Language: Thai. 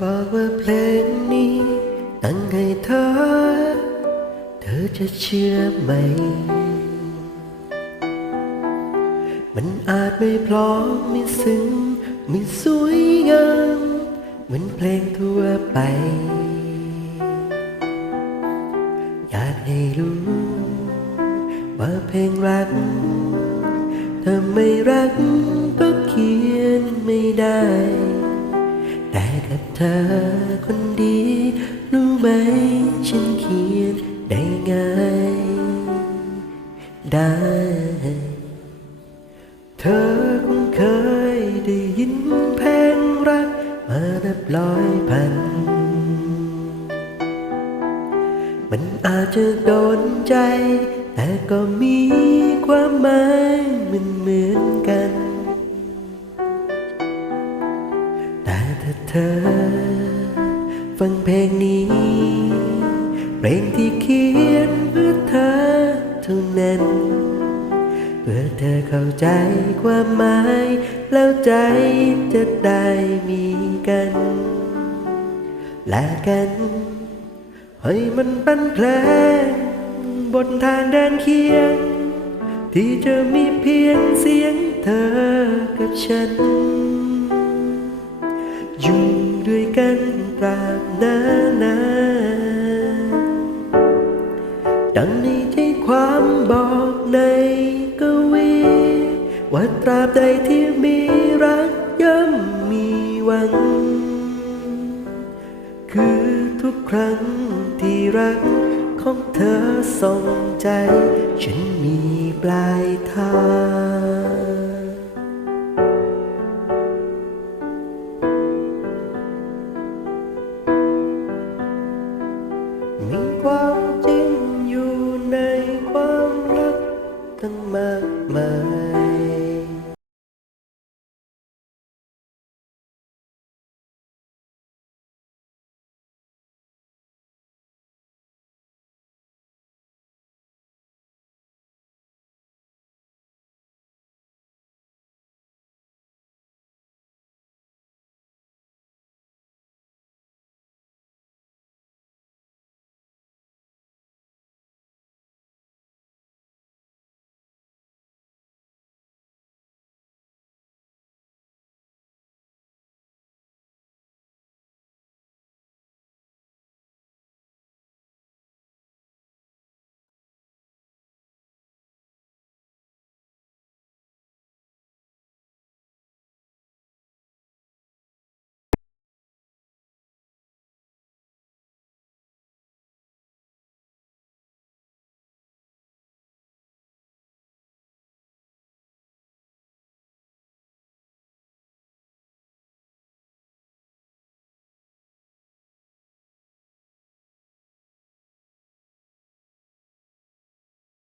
บอกว่าเพลงนี้ตั้งให้เธอ เธอจะเชื่อไหม มันอาจไม่พร้อมไม่ซึ้งไม่สวยงามเหมือนเพลงทั่วไป อยากให้รู้ ว่าเพลงรักถ้าไม่รักก็เขียนไม่ได้ เธอคนดี รู้ไหมฉันเขียนได้ง่ายได้ เธอคงเคยได้ยินเพลงรัก มานับร้อยพัน มันอาจจะโดนใจ แต่ก็มีความหมายเหมือนเหมือนกัน อ ฟังเพลงนี้ เพลงที่เขียนเพื่อเธอเท่านั้น เพื่อเธอเข้าใจความหมาย แล้วใจจะได้มีกัน และกันให้มันเป็นเพลงบนทางเดินเคียง ที่จะมีเพียงเสียงเธอกับฉัน กันตราบนานานดังในใจความบอกในกวี ว่าตราบใดที่มีรักย่อมมีหวัง คือทุกครั้งที่รักของเธอส่งใจ ฉันมีปลายทาง từng mơ mơ.